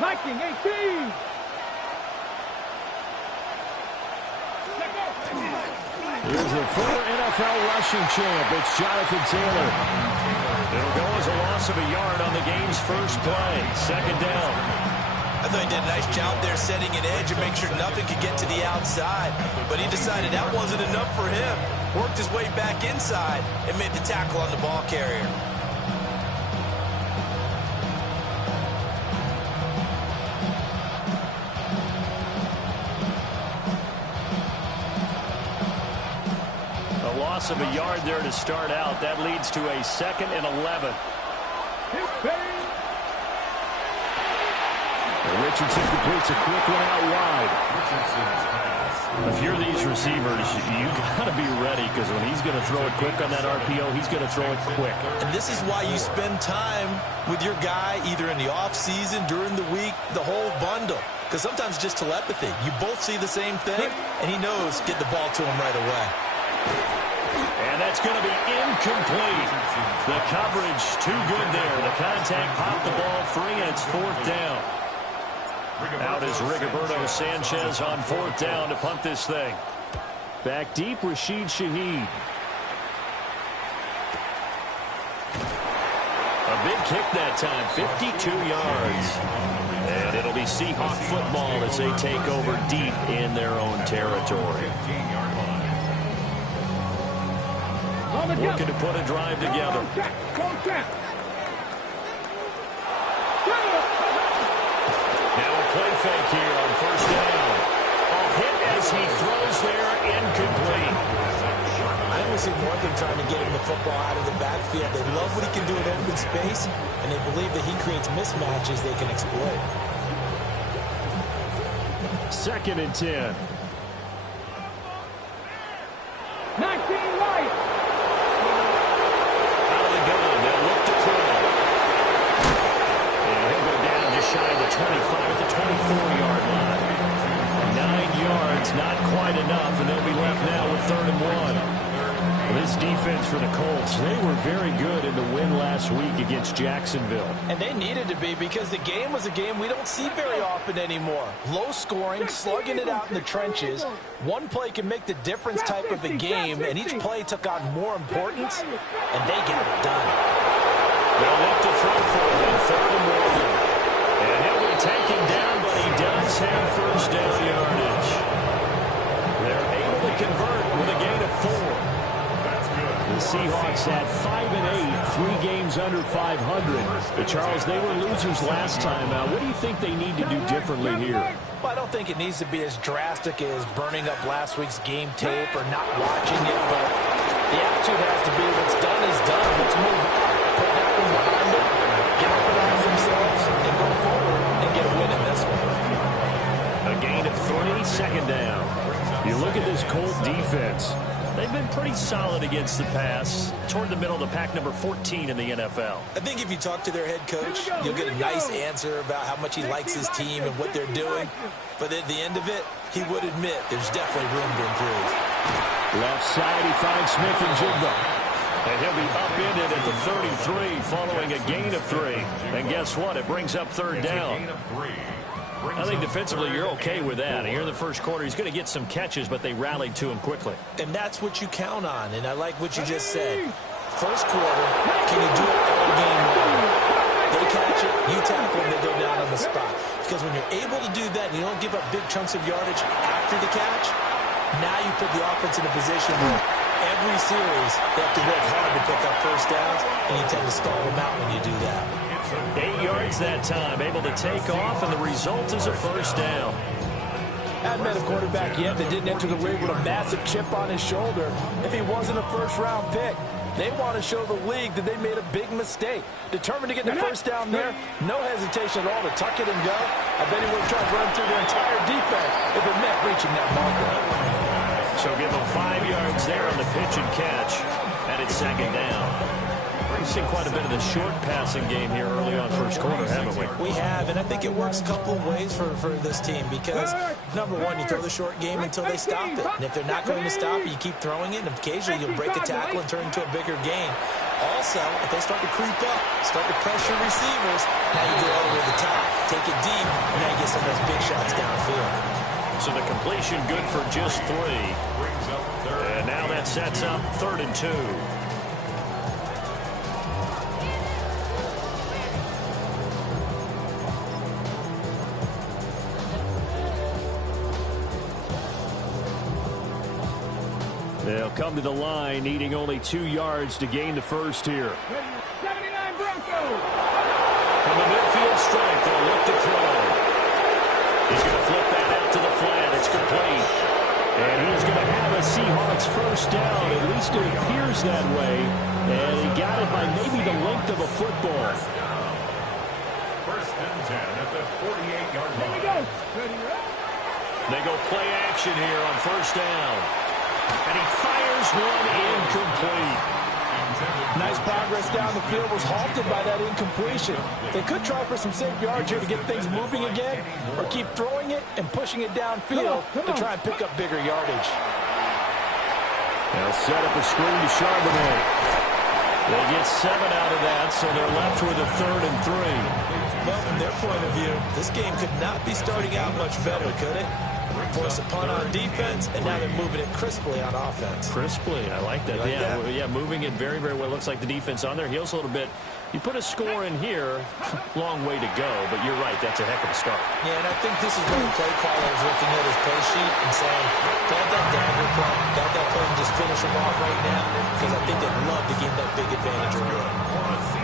Liking 18. Here's the former NFL rushing champ. It's Jonathan Taylor. It'll go as a loss of a yard on the game's first play. Second down. I thought he did a nice job there setting an edge and make sure nothing could get to the outside. But he decided that wasn't enough for him. Worked his way back inside and made the tackle on the ball carrier. Loss of a yard there to start out. That leads to a 2nd and 11. Richardson completes a quick one out wide. If you're these receivers, you got to be ready, because when he's going to throw it quick on that RPO, he's going to throw it quick. And this is why you spend time with your guy either in the offseason, during the week, the whole bundle. Because sometimes just telepathy. You both see the same thing, and he knows get the ball to him right away. And that's going to be incomplete. The coverage too good there. The contact popped the ball free, and it's 4th down. Out is Rigoberto Sanchez on 4th down to punt this thing. Back deep, Rashid Shaheed. A big kick that time, 52 yards. And it'll be Seahawk football as they take over deep in their own territory. Looking to put a drive together. Now a play fake here on 1st down. A hit as he throws there, incomplete. I always see more than trying to get him the football out of the backfield. They love what he can do in open space, and they believe that he creates mismatches they can exploit. 2nd and 10. 19 right. Shy of the 25 to 24-yard line. 9 yards, not quite enough, and they'll be left now with 3rd and 1. This defense for the Colts, they were very good in the win last week against Jacksonville. And they needed to be, because the game was a game we don't see very often anymore. Low scoring, slugging it out in the trenches. One play can make the difference type of a game, and each play took on more importance, and they got it done. They'll look to throw for it in 3rd and 1. And he'll be taken down, but he does have 1st down yardage. They're able to convert with a gain of 4. That's good. The Seahawks had 5-8, 3 games under 500. But Charles, they were losers last time. What do you think they need to do differently here? Well, I don't think it needs to be as drastic as burning up last week's game tape or not watching it, but the attitude has to be what's done is done. Let's move on. Put that one behind them, get organized themselves, and go forward and get a win in this one. A gain of 3, 2nd down. You look at this Colt defense. They've been pretty solid against the pass, toward the middle of the pack, number 14 in the NFL. I think if you talk to their head coach, you'll get a nice answer about how much he likes his team and what they're doing. But at the end of it, he would admit there's definitely room to improve. Left side, he finds Smith and Jigba. And he'll be upended at the 33 following a gain of 3. And guess what? It brings up 3rd down. I think defensively you're okay with that. Here in the first quarter, he's going to get some catches, but they rallied to him quickly. And that's what you count on, and I like what you just said. First quarter, can you do it all game long? They catch it, you tackle, and they go down on the spot. Because when you're able to do that and you don't give up big chunks of yardage after the catch, now you put the offense in a position where every series they have to work hard to pick up 1st downs, and you tend to stall them out when you do that. 8 yards that time, able to take off, and the result is a 1st down. Hadn't met a quarterback yet that didn't enter the league with a massive chip on his shoulder. If he wasn't a first-round pick, they want to show the league that they made a big mistake. Determined to get the 1st down there, no hesitation at all to tuck it and go. I bet he would have tried to run through their entire defense if it meant reaching that marker. So give them 5 yards there on the pitch and catch, and it's 2nd down. seen quite a bit of the short passing game here early on first quarter, haven't we? We have, and I think it works a couple of ways for this team because, number one, you throw the short game until they stop it. And if they're not going to stop it, you keep throwing it, and occasionally you'll break a tackle and turn into a bigger gain. Also, if they start to creep up, start to pressure receivers, now you go over the top, take it deep, and now you get some of those big shots downfield. So the completion good for just 3. And now that sets up 3rd and 2. They'll come to the line, needing only 2 yards to gain the first here. 79 Broncos. From the midfield strike, they'll look to throw. He's going to flip that out to the flat. It's complete. And he's going to have a Seahawks first down. At least it appears that way. And he got it by maybe the length of a football. First and 10 at the 48-yard line. Here we go. They go play action here on first down. And he fires one incomplete. Nice progress down the field, was halted by that incompletion. They could try for some safe yards here to get things moving again, or keep throwing it and pushing it downfield to try and pick up bigger yardage. They'll set up a screen to Charbonnet. They get 7 out of that, so they're left with a 3rd and 3. Well, from their point of view, this game could not be starting out much better, could it? Force a punt on defense, and now they're moving it crisply on offense. Crisply, I like that. Like that? Yeah, moving it very, very well. Looks like the defense on their heels a little bit. You put a score in here, long way to go, but you're right, that's a heck of a start. Yeah, and I think this is where the play caller is looking at his play sheet and saying, don't that dagger play, don't that play and just finish him off right now, because I think they'd love to gain that big advantage early.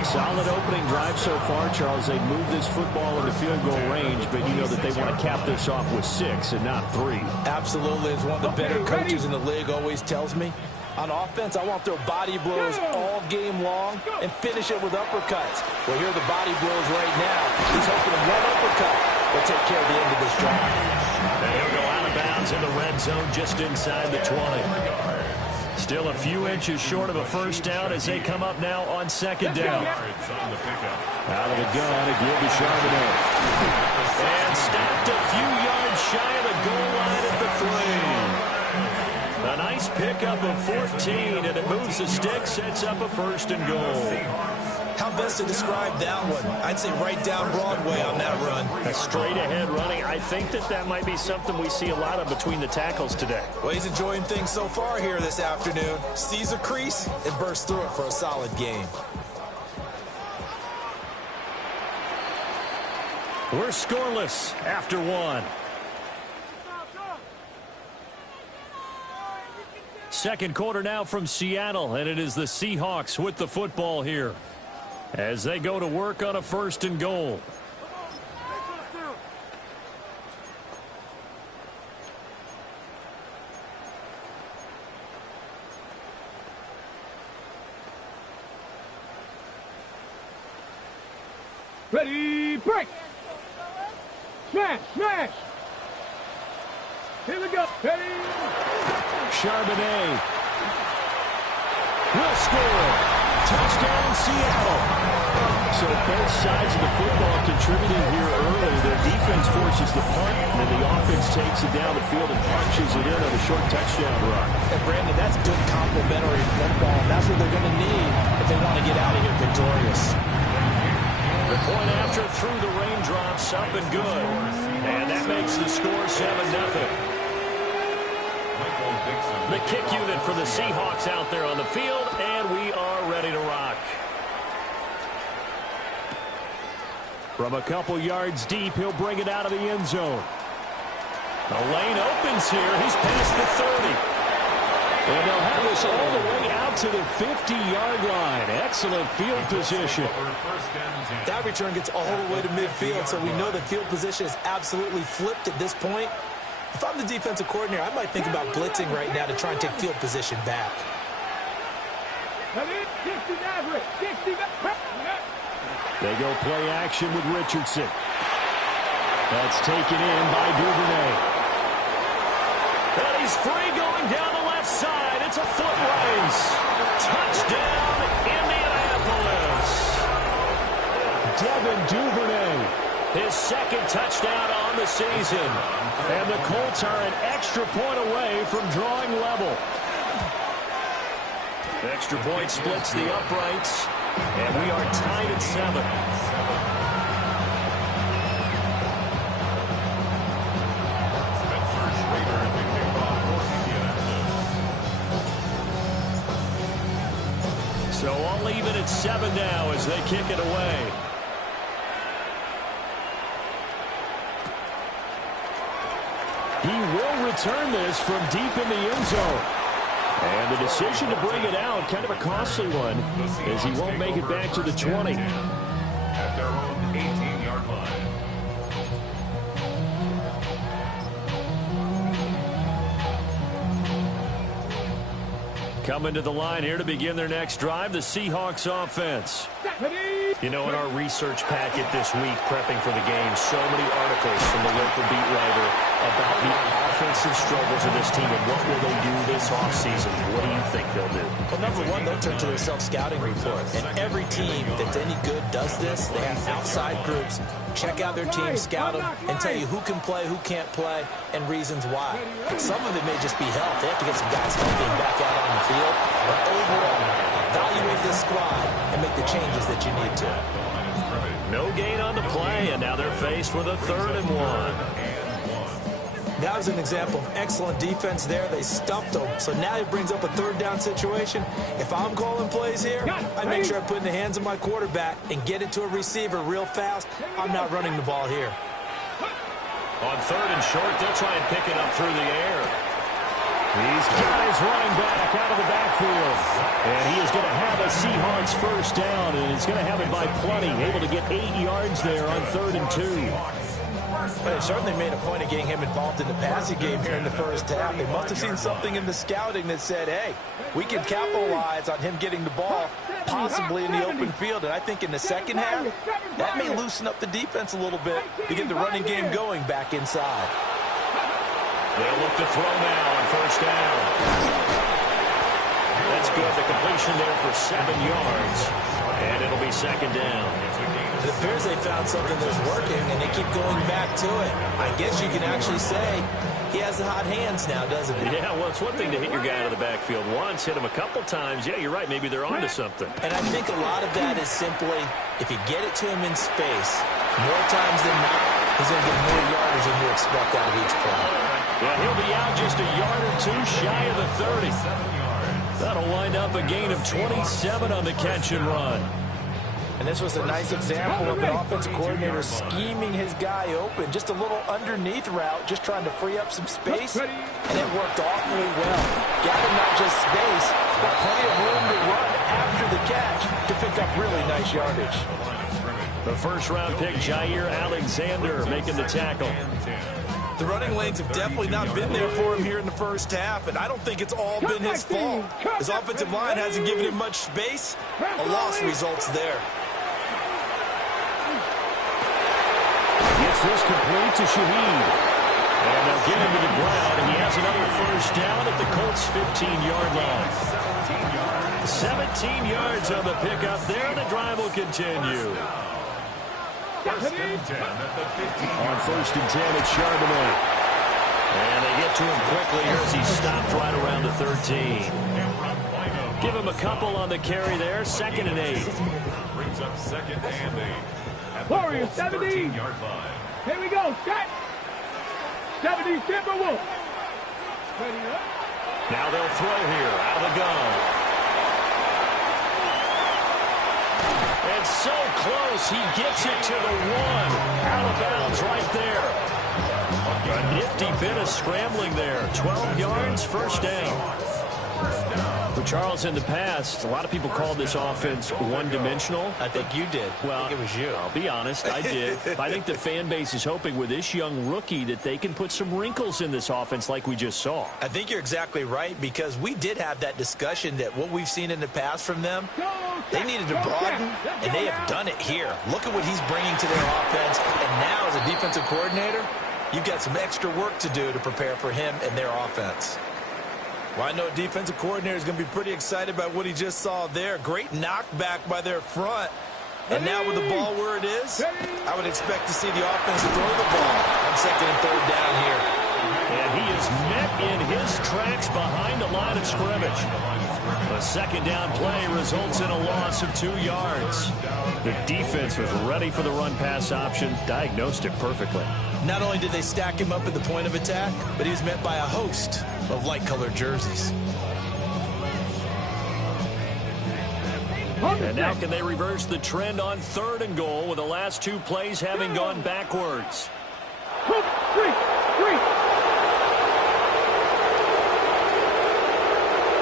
Solid opening drive so far, Charles. They moved this football into field goal range, but you know that they want to cap this off with 6 and not 3. Absolutely, as one of the better coaches in the league always tells me, on offense, I want to throw body blows all game long and finish it with uppercuts. Well, here are the body blows right now. He's hoping one uppercut will take care of the end of this drive. And he'll go out of bounds in the red zone just inside the 20. Still a few inches short of a first down as they come up now on 2nd down. Out of the gun, again to Charbonnet. And stopped a few yards shy of the goal line at the 3. A nice pickup of 14, and it moves the stick, sets up a 1st and goal. How best to describe that one? I'd say right down Broadway on that run. A straight-ahead running. I think that might be something we see a lot of between the tackles today. Well, he's enjoying things so far here this afternoon. Sees a crease and bursts through it for a solid game. We're scoreless after 1. Second quarter now from Seattle, and it is the Seahawks with the football here as they go to work on a 1st and goal. Ready, break. Smash, smash. Here we go. Ready. Charbonnet will score. Touchdown, Seattle. So both sides of the football contributing here early. The defense forces the punt, and then the offense takes it down the field and punches it in on a short touchdown run. And Brandon, that's good complementary football. That's what they're going to need if they want to get out of here victorious. The point after through the raindrops, up and good. And that makes the score 7-0. The kick unit for the Seahawks out there on the field, and we are ready to rock. From a couple yards deep, he'll bring it out of the end zone. The lane opens here. He's past the 30. And they'll have this all the way out to the 50-yard line. Excellent field position. That return gets all the way to midfield, so we know the field position is absolutely flipped at this point. If I'm the defensive coordinator, I might think about blitzing right now to try and take field position back. They go play action with Richardson. That's taken in by Duvernay. And he's free going down the left side. It's a foot race. Touchdown, Indianapolis. His second touchdown on the season. And the Colts are an extra point away from drawing level. The extra point splits the uprights, and we are tied at 7. So all even at 7 now as they kick it away. He will return this from deep in the end zone. And the decision to bring it out, kind of a costly one, as he won't make it back to the 20. At their own 18-yard line. Coming to the line here to begin their next drive, the Seahawks offense. You know, in our research packet this week, prepping for the game, so many articles from the local beat writer about the offensive struggles of this team and what will they do this offseason. What do you think they'll do? Well, number one, they'll turn to their self-scouting report. And every team that's any good does this. They have outside groups. Check out their team, scout them, and tell you who can play, who can't play, and reasons why. Some of it may just be health. They have to get some guys healthy and back out on the field. But overall, evaluate this squad and make the changes that you need to. No gain on the play, and now they're faced with a 3rd and 1. That was an example of excellent defense there. They stumped them. So now he brings up a 3rd down situation. If I'm calling plays here, I make sure I put it in the hands of my quarterback and get it to a receiver real fast. I'm not running the ball here. On 3rd and short, they'll try and pick it up through the air. He's got his running back out of the backfield. And he is going to have a Seahawks first down, and he's going to have it by plenty. Able to get 8 yards there on 3rd and 2. They certainly made a point of getting him involved in the passing game here in the first half. They must have seen something in the scouting that said, hey, we can capitalize on him getting the ball possibly in the open field. And I think in the second half, that may loosen up the defense a little bit to get the running game going back inside. They'll look to throw now on first down. That's good. The completion there for 7 yards. And it'll be 2nd down. It appears they found something that's working, and they keep going back to it. I guess you can actually say he has the hot hands now, doesn't he? Yeah, well, it's one thing to hit your guy out of the backfield once, hit him a couple times. Yeah, you're right. Maybe they're onto something. And I think a lot of that is simply, if you get it to him in space, more times than not, he's going to get more yardage than you expect out of each play. Yeah, he'll be out just a yard or 2 shy of the 30. That'll wind up a gain of 27 on the catch and run. And this was a nice example of an offensive coordinator scheming his guy open. Just a little underneath route, just trying to free up some space. And it worked awfully well. Got him not just space, but plenty of room to run after the catch to pick up really nice yardage. The first-round pick, Jair Alexander, making the tackle. The running lanes have definitely not been there for him here in the first half, and I don't think it's all been his fault. His offensive line hasn't given him much space. A loss results there. Gets this complete to Shaheed. And they'll get him to the ground, and he has another first down at the Colts' 15-yard line. 17 yards on the pickup there, and the drive will continue. First and 10 at the 15. On 1st and 10, it's Charbonnet. And they get to him quickly here as he stopped right around the 13. Give him a couple on the carry there, 2nd and 8. Brings up 2nd and 8. Warriors, 70. Here we go, set. 70, Timberwolves. Ready up. Now they'll throw here, out of the gun. And so close, he gets it to the 1. Out of bounds right there. A nifty bit of scrambling there. 12 yards, first down. But Charles, in the past, a lot of people called this offense one-dimensional. I think you did. Well, I think it was you. I'll be honest, I did. I think the fan base is hoping with this young rookie that they can put some wrinkles in this offense like we just saw. I think you're exactly right, because we did have that discussion that what we've seen in the past from them, they needed to broaden, and they have done it here. Look at what he's bringing to their offense, and now as a defensive coordinator, you've got some extra work to do to prepare for him and their offense. Well, I know a defensive coordinator is going to be pretty excited about what he just saw there. Great knockback by their front. And now with the ball where it is, I would expect to see the offense throw the ball on 2nd and 3rd down here. And he is met in his tracks behind the line of scrimmage. A 2nd down play results in a loss of 2 yards. The defense was ready for the run-pass option, diagnosed it perfectly. Not only did they stack him up at the point of attack, but he was met by a host of light-colored jerseys. And now can they reverse the trend on 3rd and goal with the last 2 plays having gone backwards? 3.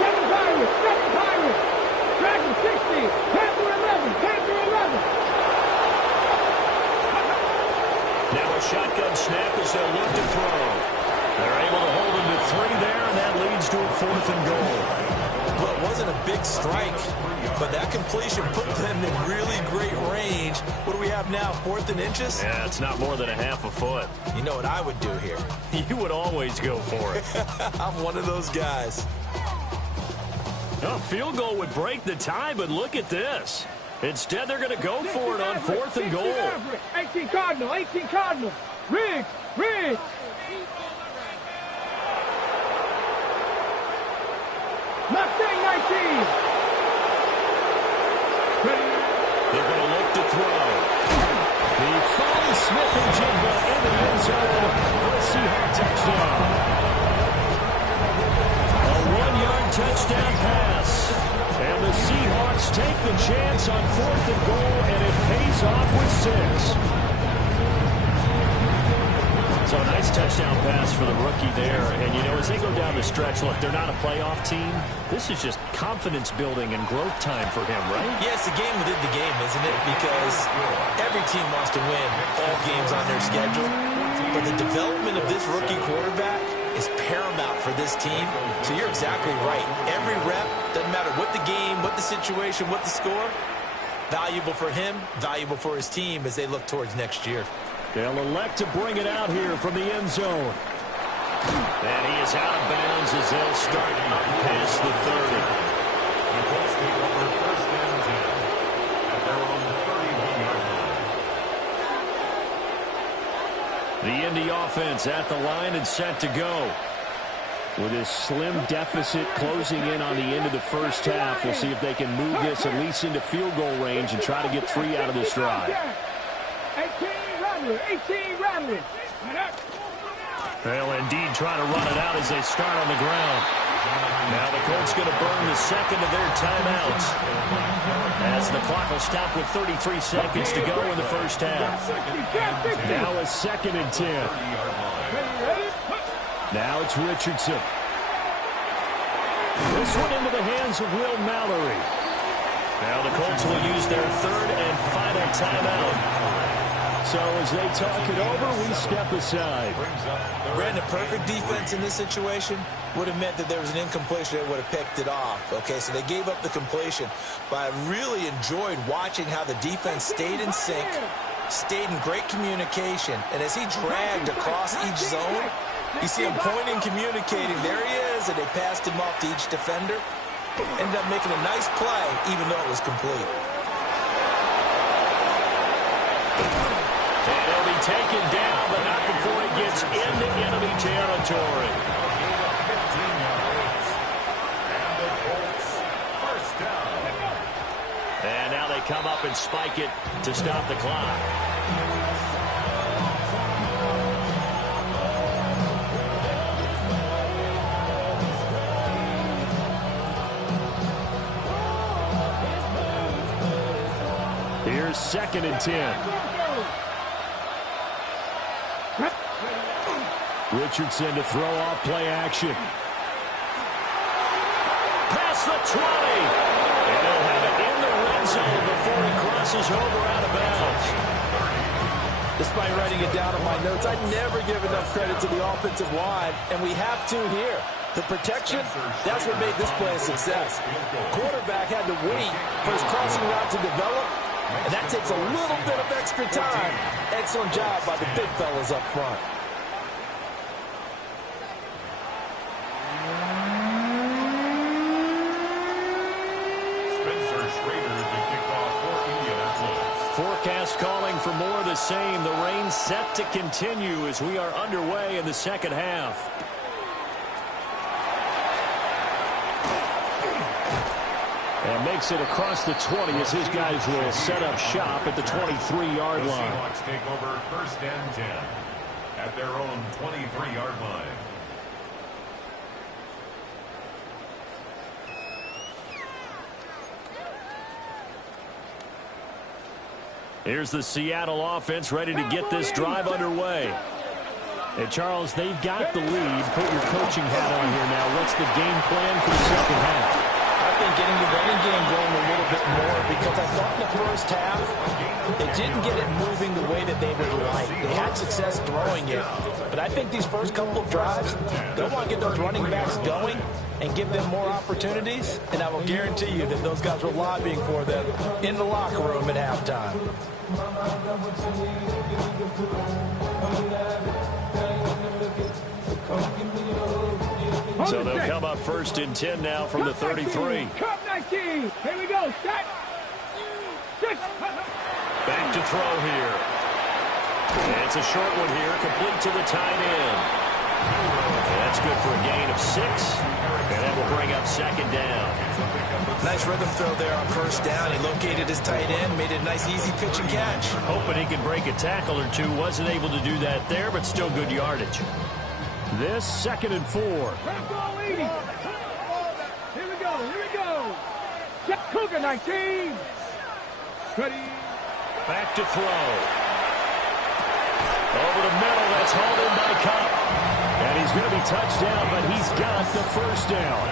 Second Pirate. Dragon 60. Panther 11. Panther 11. Now a shotgun snap as they'll look to throw. They're able to hold him to 3 there, and that leads to a 4th and goal. Well, it wasn't a big strike, but that completion put them in really great range. What do we have now, 4th and inches? Yeah, it's not more than a half a foot. You know what I would do here? You would always go for it. I'm one of those guys. A field goal would break the tie, but look at this. Instead, they're going to go for it on 4th and goal. 18 Cardinal. 18 Cardinal. Riggs. Mustang 19. They're going to look to throw. He finds Smith and Jigba in the end zone for a Seahawks touchdown. A 1-yard touchdown pass. And the Seahawks take the chance on 4th and goal, and it pays off with 6. So a nice touchdown pass for the rookie there. And, you know, as they go down the stretch, look, they're not a playoff team. This is just confidence building and growth time for him, right? Yeah, it's a game within the game, isn't it? Because every team wants to win all games on their schedule. But the development of this rookie quarterback is paramount for this team. So you're exactly right. Every rep, doesn't matter what the game, what the situation, what the score, valuable for him, valuable for his team as they look towards next year. They'll elect to bring it out here from the end zone. And he is out of bounds as they'll start up past the 30. The Colts take over 1st and 10. And they're on the 31-yard line. The Indy offense at the line and set to go. With this slim deficit closing in on the end of the first half, we'll see if they can move this at least into field goal range and try to get 3 out of this drive. 18 Rattler. They'll indeed try to run it out as they start on the ground. Now the Colts going to burn the 2nd of their timeouts as the clock will stop with 33 seconds to go in the first half. Now a 2nd and 10. Now it's Richardson. This one into the hands of Will Mallory. Now the Colts will use their 3rd and final timeout. So as they talk it over, we step aside. Brandon, perfect defense in this situation would have meant that there was an incompletion that would have picked it off. Okay, so they gave up the completion. But I really enjoyed watching how the defense stayed in sync, stayed in great communication. And as he dragged across each zone, you see him pointing, communicating. There he is, and they passed him off to each defender. Ended up making a nice play, even though it was complete. And he'll be taken down, but not before he gets into enemy territory. And now they come up and spike it to stop the clock. Here's 2nd and 10. Richardson to throw off play action. Past the 20. And he'll have it in the red zone before he crosses over out of bounds. Despite writing it down on my notes, I never give enough credit to the offensive line, and we have to here. The protection, that's what made this play a success. Quarterback had to wait for his crossing route to develop, and that takes a little bit of extra time. Excellent job by the big fellas up front. Spencer Schrader to kick off for Indianapolis. forecast calling for more of the same. The rain set to continue as we are underway in the second half. And makes it across the 20 as his guys will set up shop at the 23-yard line. The Seahawks take over first and 10 at their own 23-yard line. Here's the Seattle offense ready to get this drive underway. And, Charles, they've got the lead. Put your coaching hat on here now. What's the game plan for the second half? I think getting the running game going a little bit more, because I thought in the first half they didn't get it moving the way that they would like. They had success throwing it, but I think these first couple of drives, they'll want to get those running backs going and give them more opportunities, and I will guarantee you that those guys were lobbying for them in the locker room at halftime. So they'll come up first and 10 now from the 33. Cup 19. Here we go. Set. Back to throw here. And it's a short one here, complete to the tight end. And that's good for a gain of 6. And that will bring up second down. Nice rhythm throw there on first down. He located his tight end, made it a nice easy pitch and catch. Hoping he could break a tackle or two. Wasn't able to do that there, but still good yardage. This 2nd and 4. Here we go. Here we go. Cougar 19. Ready. Back to throw. Over the middle. That's hauled in by Cup. And he's going to be touched down, but he's got the first down.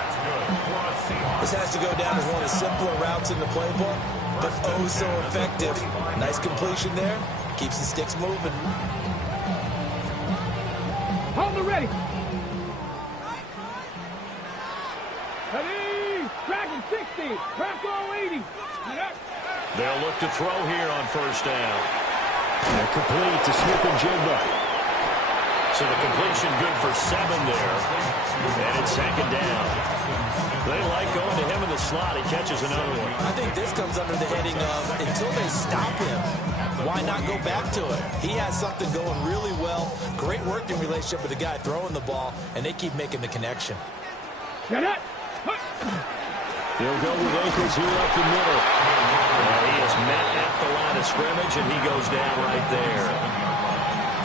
This has to go down as one of the simpler routes in the playbook, but oh so effective. Nice completion there. Keeps the sticks moving. Hold it ready. Ready. Dragon 60. Bronco 80. They'll look to throw here on first down. And complete to Smith-Njigba. So the completion good for 7 there. And it's second down. They like going to him in the slot. He catches another one. I think this comes under the heading of until they stop him, why not go back to it? He has something going really well. Great working relationship with the guy throwing the ball, and they keep making the connection. Get it. He'll go with Akers here up the middle. He is met at the line of scrimmage, and he goes down right there.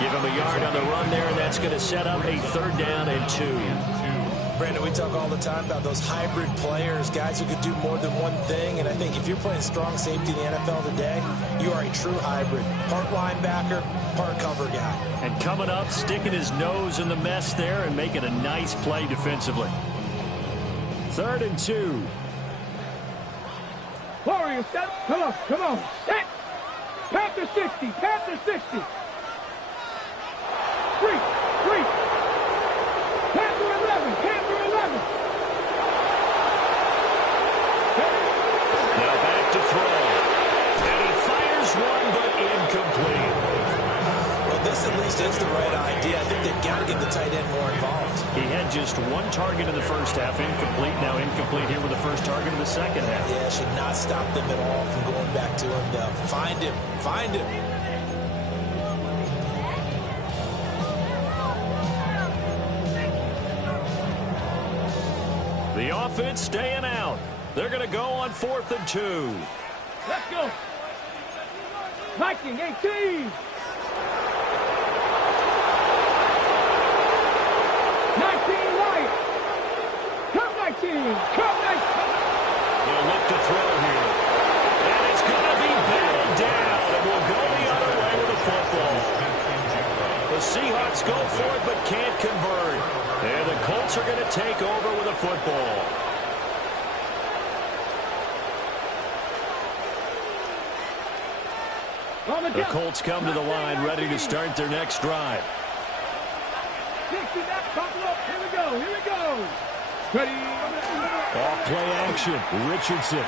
Give him a yard on the run there, and that's going to set up a 3rd down and 2. Brandon, we talk all the time about those hybrid players, guys who could do more than one thing, and I think if you're playing strong safety in the NFL today, you are a true hybrid. Part linebacker, part cover guy. And coming up, sticking his nose in the mess there and making a nice play defensively. 3rd and 2. Warriors, set. Come on, come on. Set. Panther 60. Panther 60. 3. Panther 11. Panther 11. Now back to throw. And he fires one, but incomplete. Well, this at least is the right idea. I think they've got to get the tight end more involved. He had just 1 target in the first half, incomplete. Now incomplete here with the first target in the second half. Yeah, should not stop them at all from going back to him. Now, find him. Find him. The offense staying out. They're going to go on 4th and 2. Let's go. Viking 18. 19 Light. Cup 19. Cup 19. He'll look to throw here. And it's going to be batted down. And we'll go the other way with the football. The Seahawks go for it but can't convert. And the Colts are going to take over with a football. The Colts come to the line ready to start their next drive. 60 back, Buffalo. Here we go. Here we go. Ready. Off play action. Richardson.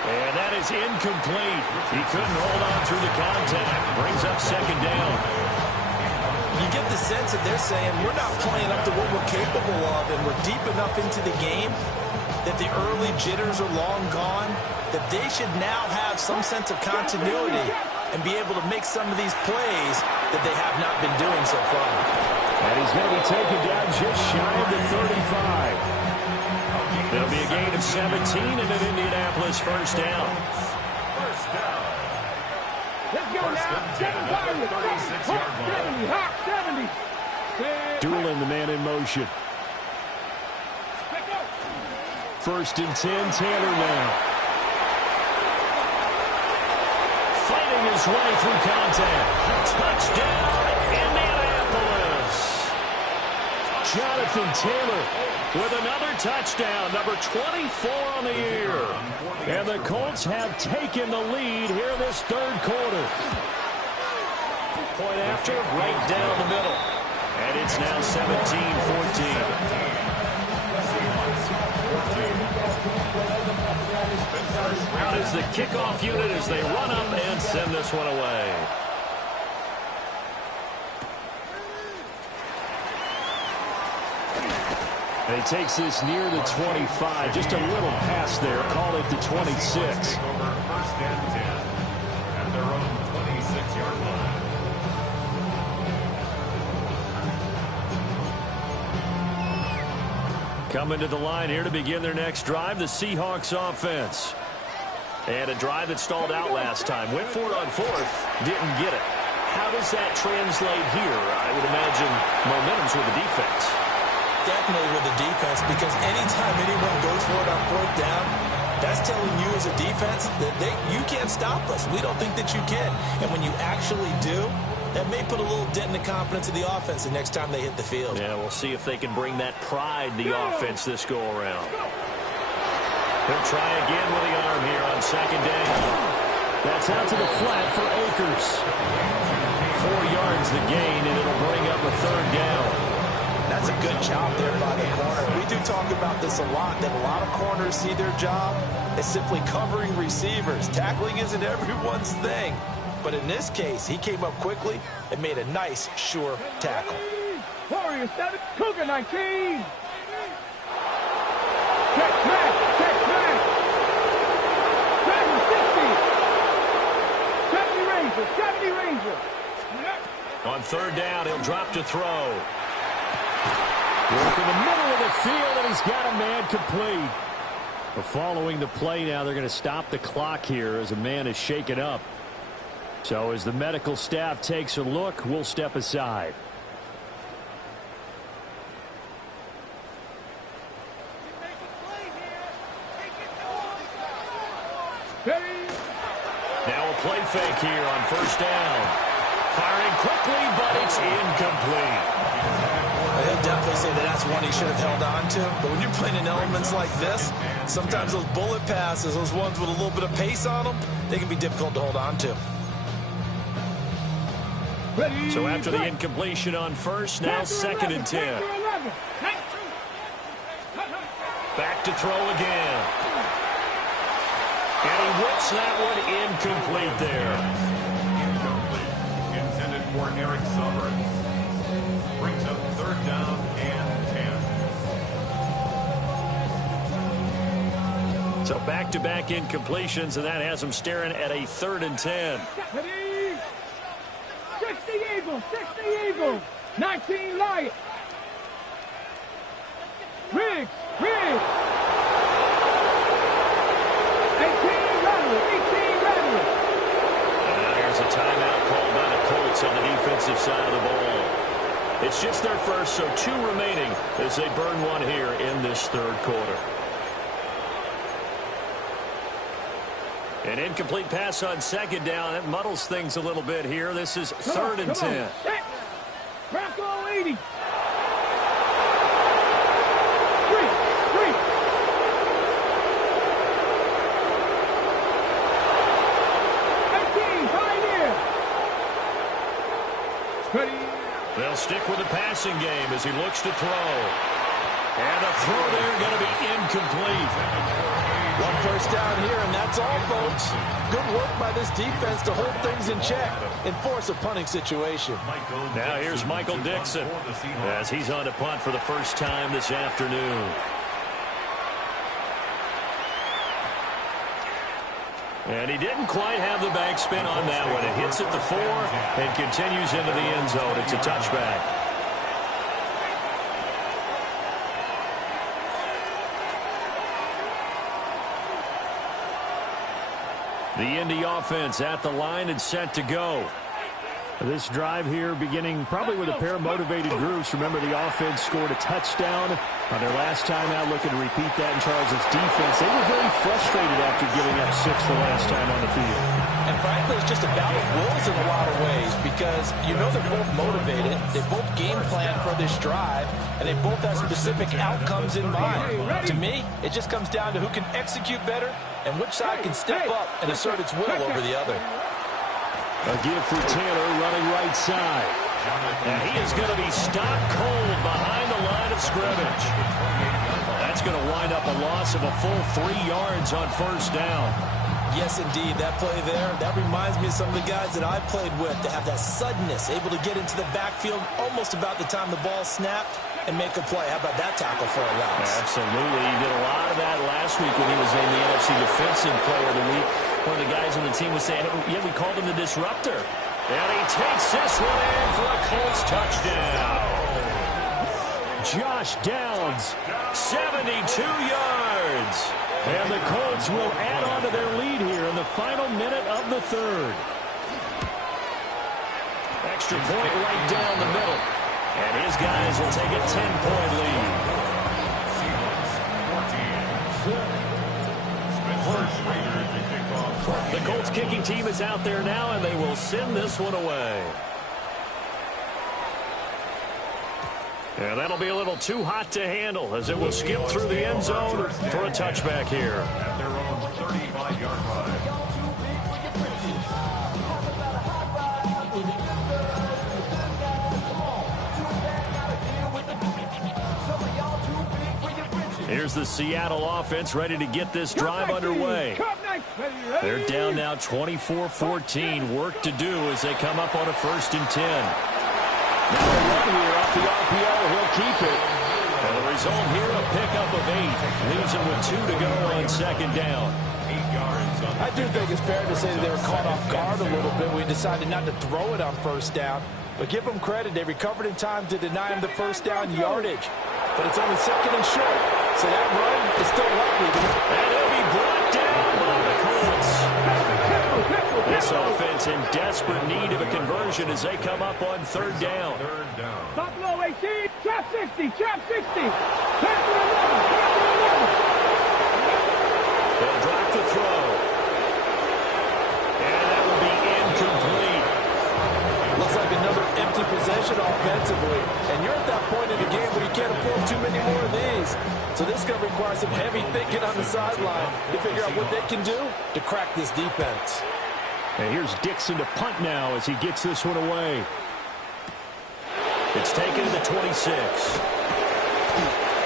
And that is incomplete. He couldn't hold on through the contact. Brings up second down. You get the sense that they're saying we're not playing up to what we're capable of, and we're deep enough into the game that the early jitters are long gone, that they should now have some sense of continuity and be able to make some of these plays that they have not been doing so far. And he's going to be taken down just shy of the 35. It'll be a gain of 17 and an Indianapolis first down. First down. Let's go now. 70, Hawk 70. Dueling the man in motion. First and 10, Taylor now. Fighting his way through contact. Touchdown, Indianapolis. Jonathan Taylor with another touchdown, number 24 on the year. And the Colts have taken the lead here this third quarter. Point after, right down the middle. And it's now 17-14. Out is the kickoff unit as they run up and send this one away. And he takes this near the 25. Just a little pass there. Call it the 26. Over first and 10 at their own 26-yard line. Coming to the line here to begin their next drive, the Seahawks offense. And a drive that stalled out last time. Went for it on fourth, didn't get it. How does that translate here? I would imagine momentum's with the defense. Definitely with the defense, because anytime anyone goes for it on fourth down, that's telling you as a defense that you can't stop us. We don't think that you can. And when you actually do, that may put a little dent in the confidence of the offense the next time they hit the field. Yeah, we'll see if they can bring that pride to the offense this go-around. They'll try again with the arm here on second down. That's out to the flat for Akers. 4 yards the gain, and it'll bring up a third down. That's a good job there by the corner. We do talk about this a lot, that a lot of corners see their job as simply covering receivers. Tackling isn't everyone's thing. But in this case, he came up quickly and made a nice, sure tackle. Warrior 7, Cougar 19. Check back. 70 Ranger. On third down, he'll drop to throw. Work in the middle of the field, and he's got a man complete. But following the play now, they're going to stop the clock here as a man is shaken up. So as the medical staff takes a look, we'll step aside. Now a play fake here on first down. Firing quickly, but it's incomplete. He'll definitely say that that's one he should have held on to. But when you're playing in elements like this, sometimes those bullet passes, those ones with a little bit of pace on them, they can be difficult to hold on to. So after the incompletion on first, now second and 10. Back to throw again. And he whips that one incomplete there. Incomplete. Intended for Eric Summers. Brings up third down and 10. So back-to-back incompletions, and that has him staring at a third and 10. 60 Eagles. 19 Lions. Riggs. 18 Rattler. And now here's a timeout called by the Colts on the defensive side of the ball. It's just their first, so 2 remaining as they burn one here in this third quarter. An incomplete pass on second down. That muddles things a little bit here. This is third and 10. Bronco 80. 3. 18, Pioneer. Ready. They'll stick with the passing game as he looks to throw. And a throw there going to be incomplete. One first down here, and that's all, folks. Good work by this defense to hold things in check and force a punting situation. Now here's Michael Dixon as he's on to punt for the first time this afternoon. And he didn't quite have the backspin on that one. It hits at the 4 and continues into the end zone. It's a touchback. The Indy offense at the line and set to go. This drive here beginning probably with a pair of motivated groups. Remember, the offense scored a touchdown on their last time out. Looking to repeat that in Charles' defense. They were very frustrated after giving up 6 the last time on the field. And frankly, it's just a battle of wills in a lot of ways because you know they're both motivated. They both game plan for this drive, and they both have specific outcomes in mind. To me, it just comes down to who can execute better and which side can step up and assert its will over the other. A give for Taylor running right side. And he is going to be stopped cold behind the line of scrimmage. That's going to wind up a loss of a full 3 yards on first down. Yes, indeed. That play there, that reminds me of some of the guys that I played with that have that suddenness, able to get into the backfield almost about the time the ball snapped and make a play. How about that tackle for a loss? Absolutely. He did a lot of that last week when he was named the NFC Defensive Player of the Week. One of the guys on the team was saying, yeah, we called him the disruptor. And he takes this one in for a Colts touchdown. Josh Downs, 72 yards. and the Colts will add on to their lead here in the final minute of the third. Extra point right down the middle. And his guys will take a 10-point lead. The Colts kicking team is out there now, and they will send this one away. And that'll be a little too hot to handle as it will skip through the end zone for a touchback here. At their own 35-yard line. Here's the Seattle offense ready to get this drive underway. They're down now 24-14. Work to do as they come up on a 1st and 10. Now a run here off the RPO. He'll keep it. And the result here, a pickup of 8. Leaves him with 2 to go on 2nd down. I do think it's fair to say that they were caught off guard a little bit. We decided not to throw it on 1st down. But give them credit. They recovered in time to deny him the 1st down yardage. But it's only 2nd and short. So that run is still likely. And he'll be brought down by the Colts. This offense in desperate need of a conversion as they come up on 3rd down. Buffalo 18, trap 60, trap 60. They'll drop the throw. And that will be incomplete. Looks like another empty possession offensively. And you're at that point in the game where you can't afford too many more of these. So this is going to require some heavy thinking on the sideline to figure out what they can do to crack this defense. And here's Dixon to punt now as he gets this one away. It's taken to the 26.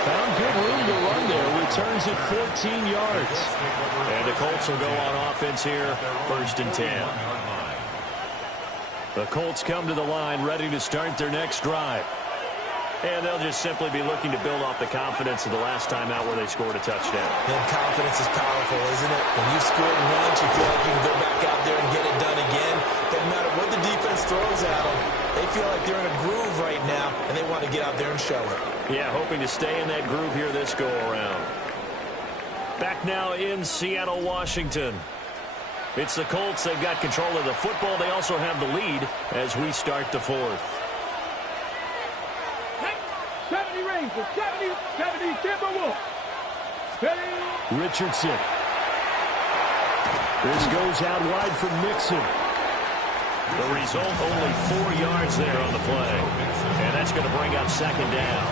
Found good room to run there. Returns at 14 yards. And the Colts will go on offense here, 1st and 10. The Colts come to the line ready to start their next drive. And they'll just simply be looking to build off the confidence of the last time out where they scored a touchdown. And confidence is powerful, isn't it? When you've scored once, you feel like you can go back out there and get it done again. Doesn't matter what the defense throws at them. They feel like they're in a groove right now, and they want to get out there and show it. Yeah, hoping to stay in that groove here this go-around. Back now in Seattle, Washington. It's the Colts. They've got control of the football. They also have the lead as we start the 4th. 70 Rangers, 70 Timberwolves. Richardson. This goes out wide for Mixon. The result, only 4 yards there on the play. And that's going to bring up 2nd down.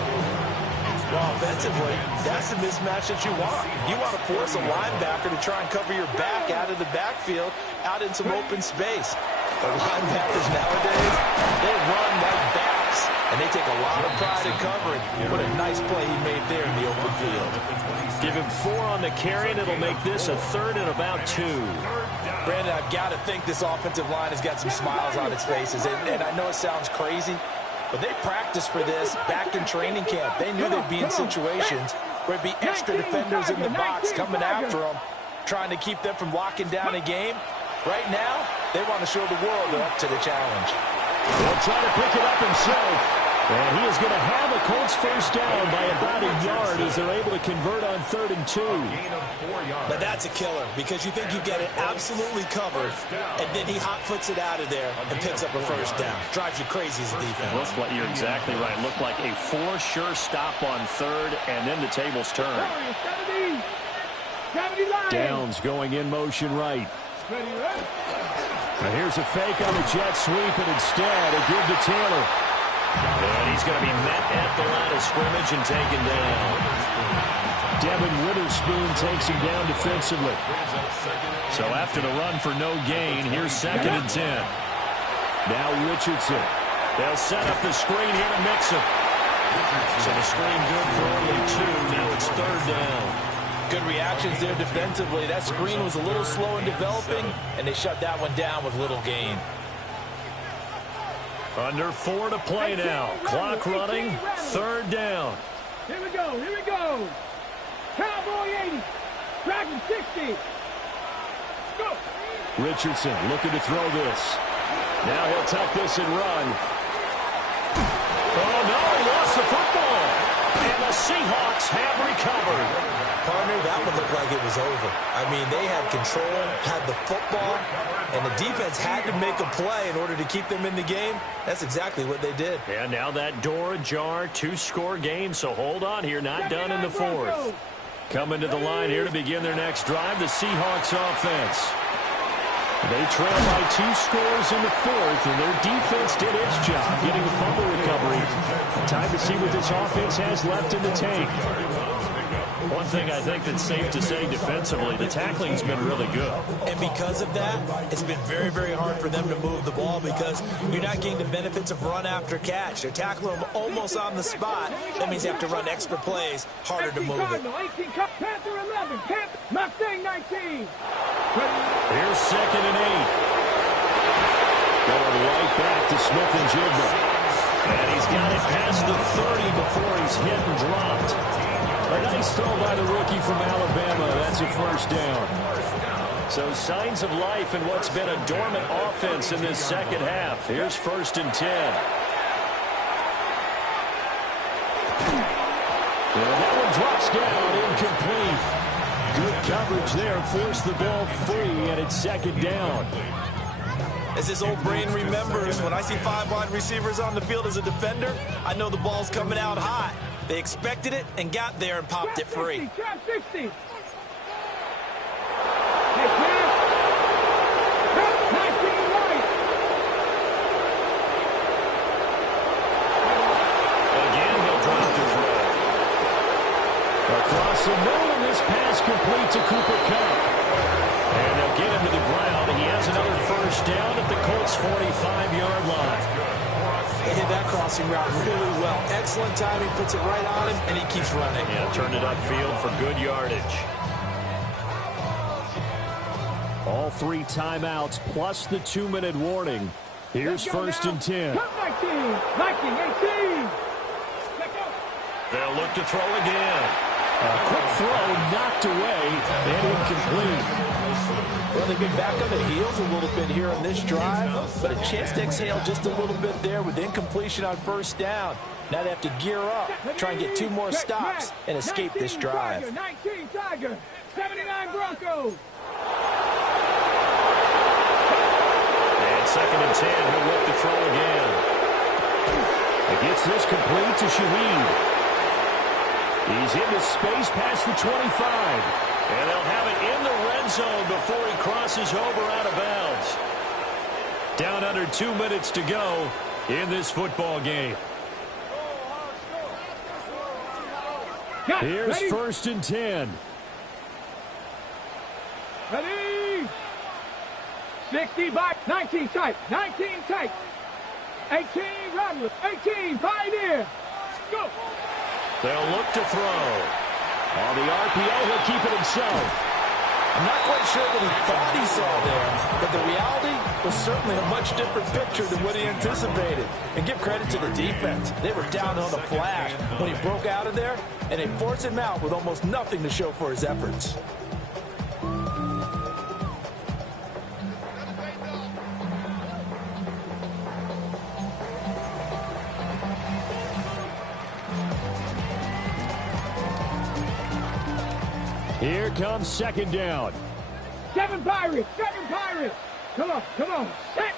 Well, offensively, that's the mismatch that you want. You want to force a linebacker to try and cover your back out of the backfield, out in some open space. But linebackers nowadays, they run like backs, and they take a lot of pride in covering. What a nice play he made there in the open field. Give him 4 on the carry, and it'll make this a 3rd and about 2. Brandon, I've got to think this offensive line has got some smiles on its faces. And I know it sounds crazy, but they practiced for this back in training camp. They knew they'd be in situations where it'd be extra defenders in the box coming after them, trying to keep them from locking down a game. Right now, they want to show the world they're up to the challenge. He'll try to pick it up himself. And he is going to have a Colts first down by about a yard as they're able to convert on 3rd and 2. But that's a killer because you think you've got it absolutely covered, and then he hot-foots it out of there and picks up a first down. Drives you crazy as a defense. Looks like you're exactly right. Looked like a for-sure stop on 3rd, and then the tables turn. Downs going in motion right. Now here's a fake on the jet sweep, and instead a give to Taylor. And he's going to be met at the line of scrimmage and taken down. Devin Witherspoon takes him down defensively. So after the run for no gain, here's 2nd and 10. Now Richardson. They'll set up the screen here to mix him. So the screen good for only 2. Now it's 3rd down. Good reactions there defensively. That screen was a little slow in developing, and they shut that one down with little gain. Under 4 to play now. Clock running. 3rd down. Here we go. Here we go. Cowboy 80. Dragon 60. Go. Richardson looking to throw this. Now he'll tuck this and run. Oh, no. He lost the football. And the Seahawks have recovered. Partner, that one looked like it was over. I mean, they had control, had the football, and the defense had to make a play in order to keep them in the game. That's exactly what they did. And now that door ajar, 2-score game, so hold on here, not done in the 4th. Coming to the line here to begin their next drive, the Seahawks offense. They trail by 2 scores in the 4th, and their defense did its job getting the fumble recovery. Time to see what this offense has left in the tank. One thing I think that's safe to say defensively, the tackling's been really good. And because of that, it's been very, very hard for them to move the ball because you're not getting the benefits of run after catch. They're tackling them almost on the spot. That means you have to run extra plays, harder to move it. 18 Cup, Panther 11, Camp, Mustang 19. Here's 2nd and 8. Going right back to Smith and Jigba. And he's got it past the 30 before he's hit and dropped. A nice throw by the rookie from Alabama. That's a first down. So signs of life in what's been a dormant offense in this second half. Here's 1st and 10. And that one drops down, incomplete. Good coverage there, forced the ball free, and it's 2nd down. As this old brain remembers, when I see 5 wide receivers on the field as a defender, I know the ball's coming out hot. They expected it and got there and popped it free. Trap 60. Hey, Again, he'll drop the throw. Across the middle, and this pass complete to Cooper Kupp. And they'll get him to the ground. He has another first down at the Colts' 45-yard line. They hit that crossing route really well. Excellent timing, puts it right on him, and he keeps running. Yeah, turned it upfield for good yardage. All 3 timeouts plus the 2-minute warning. Here's 1st and 10. 19, 18. They'll look to throw again. A quick throw knocked away and incomplete. Well, they've been back on the heels a little bit here on this drive, but a chance to exhale just a little bit there with incompletion on 1st down. Now they have to gear up, try and get 2 more stops and escape this drive. 19 Tiger, 79 Broncos. And 2nd and 10, he'll look to throw again. He gets this complete to Shaheed. He's into space past the 25. And they'll have it in the red zone before he crosses over out of bounds. Down under 2 minutes to go in this football game. Here's 1st and 10. Ready? 60 by 19 tight. 19 tight. 18 Rodler. 18 Pioneer. Go. They'll look to throw. On the RPO, he'll keep it himself. I'm not quite sure what he thought he saw there, but the reality was certainly a much different picture than what he anticipated. And give credit to the defense. They were down on the flash when he broke out of there, and they forced him out with almost nothing to show for his efforts. Here comes second down. 7 Pirates, 7 Pirates. Come on, come on. Set.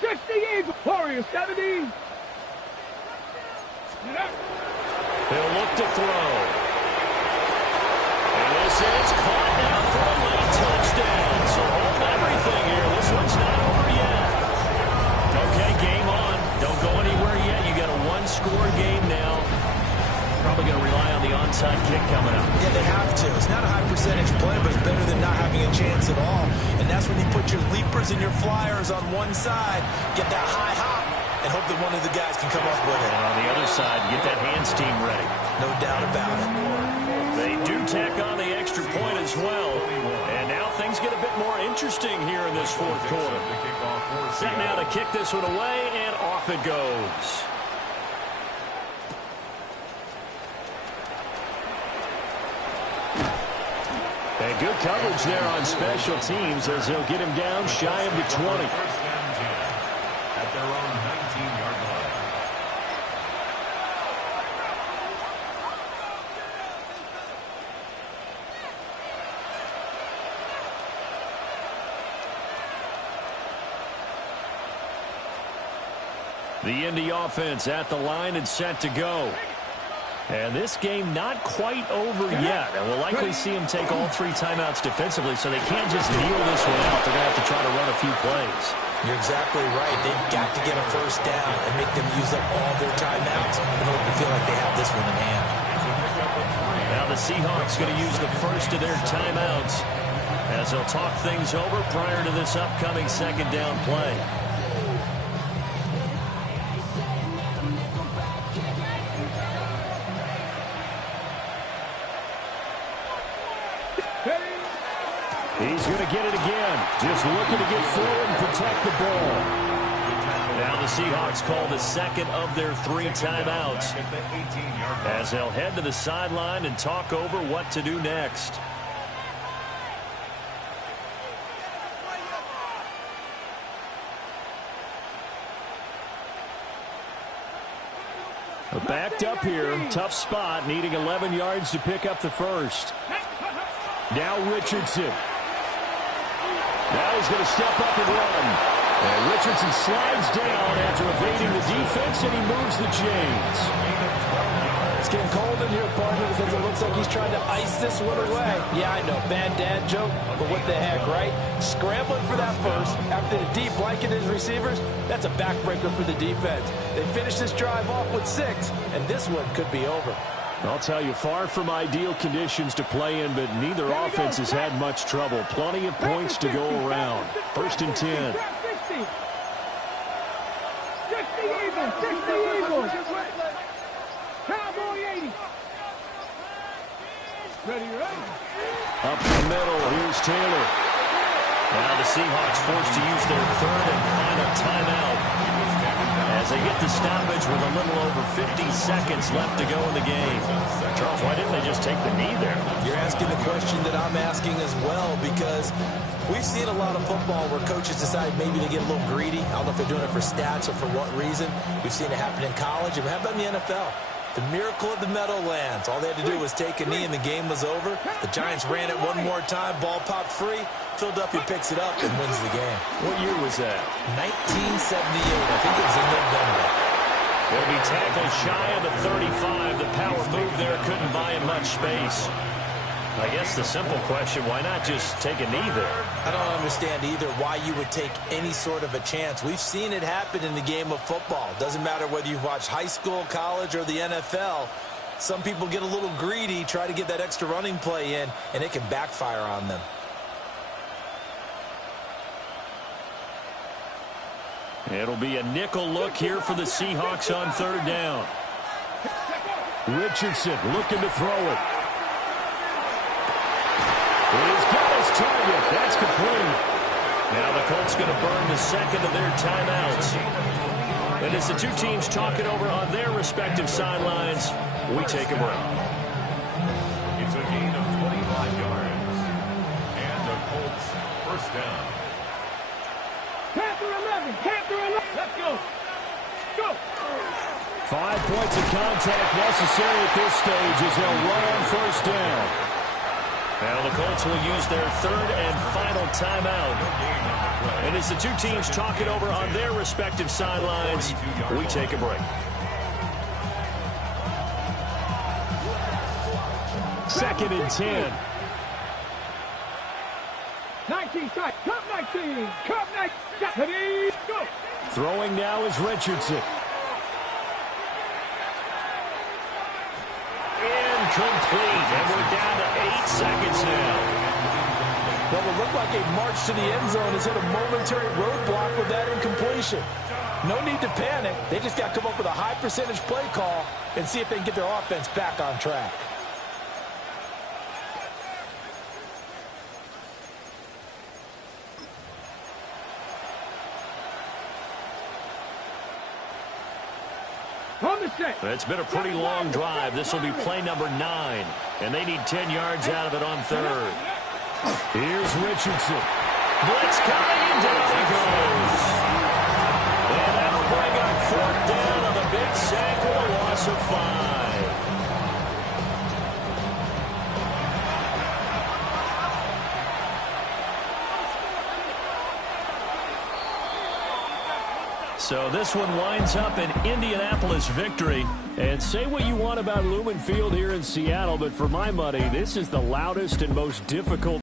60 Eagles. Warriors, 70. He'll look to throw. And this is caught now for a late touchdown. So hold everything here. This one's not over yet. Okay, game on. Don't go anywhere yet. You got a one-score game now. Probably going to rely on the onside kick coming up. Yeah, they have to. It's not a high percentage play, but it's better than not having a chance at all. And that's when you put your leapers and your flyers on one side, get that high hop, and hope that one of the guys can come up with it. And on the other side, get that hands team ready. No doubt about it. They do tack on the extra point as well. And now things get a bit more interesting here in this fourth quarter. Set now to kick this one away, and off it goes. And good coverage there on special teams as they'll get him down shy of the 20. At their own 19-yard line. The Indy offense at the line and set to go. And this game not quite over yet. And we'll likely see them take all 3 timeouts defensively, so they can't just kneel this one out. They're going to have to try to run a few plays. You're exactly right. They've got to get a first down and make them use up all their timeouts in order to feel like they have this one in hand. Now the Seahawks going to use the first of their timeouts as they'll talk things over prior to this upcoming second down play. He's going to get it again. Just looking to get forward and protect the ball. Now the Seahawks call the second of their 3 timeouts as they'll head to the sideline and talk over what to do next. Backed up here. Tough spot. Needing 11 yards to pick up the first. Now Richardson. Now he's going to step up and run. And Richardson slides down after evading the defense, and he moves the chains. It's getting cold in here, partner, because it looks like he's trying to ice this one away. Yeah, I know, bad dad joke, but what the heck, right? Scrambling for that first after the deep blanket his receivers, that's a backbreaker for the defense. They finish this drive off with 6, and this one could be over. I'll tell you, far from ideal conditions to play in, but neither offense has had much trouble. Plenty of points to go around. First and 10. 60 Eagles, 60 Eagles. Cowboy 80. Ready, ready. Up the middle, here's Taylor. Now the Seahawks forced to use their 3rd and final timeout as they get the stoppage with a little over 50 seconds left to go in the game. Charles, why didn't they just take the knee there? You're asking the question that I'm asking as well, because we've seen a lot of football where coaches decide maybe to get a little greedy. I don't know if they're doing it for stats or for what reason. We've seen it happen in college, and how about in the NFL? The miracle of the Meadowlands. All they had to do was take a knee and the game was over. The Giants ran it one more time. Ball popped free. Philadelphia picks it up and wins the game. What year was that? 1978. I think it was in November. He'll be tackled shy of the 35. The power move there couldn't buy him much space. I guess the simple question, why not just take a knee there? I don't understand either why you would take any sort of a chance. We've seen it happen in the game of football. Doesn't matter whether you've watched high school, college, or the NFL. Some people get a little greedy, try to get that extra running play in, and it can backfire on them. It'll be a nickel look here for the Seahawks on 3rd down. Richardson looking to throw it. He's got his target. That's complete. Now the Colts going to burn the second of their timeouts. And as the two teams talking over on their respective sidelines, we take a break. It's a gain of 25 yards. 5 points of contact necessary at this stage as they'll run on first down. Now the Colts will use their third and final timeout. And as the two teams talk it over on their respective sidelines, we take a break. Second and 10. 19 side. Cup 19. Cup 19. Go. Throwing now is Richardson. Incomplete. And we're down to 8 seconds now. Well, it looked like a march to the end zone has hit a momentary roadblock with that incompletion. No need to panic. They just got to come up with a high percentage play call and see if they can get their offense back on track. It's been a pretty long drive. This will be play number 9. And they need 10 yards out of it on third. Here's Richardson. Blitz coming, and down he goes. And that'll bring up fourth down on the big sack with a loss of 5. So this one winds up an Indianapolis victory. And say what you want about Lumen Field here in Seattle, but for my money, this is the loudest and most difficult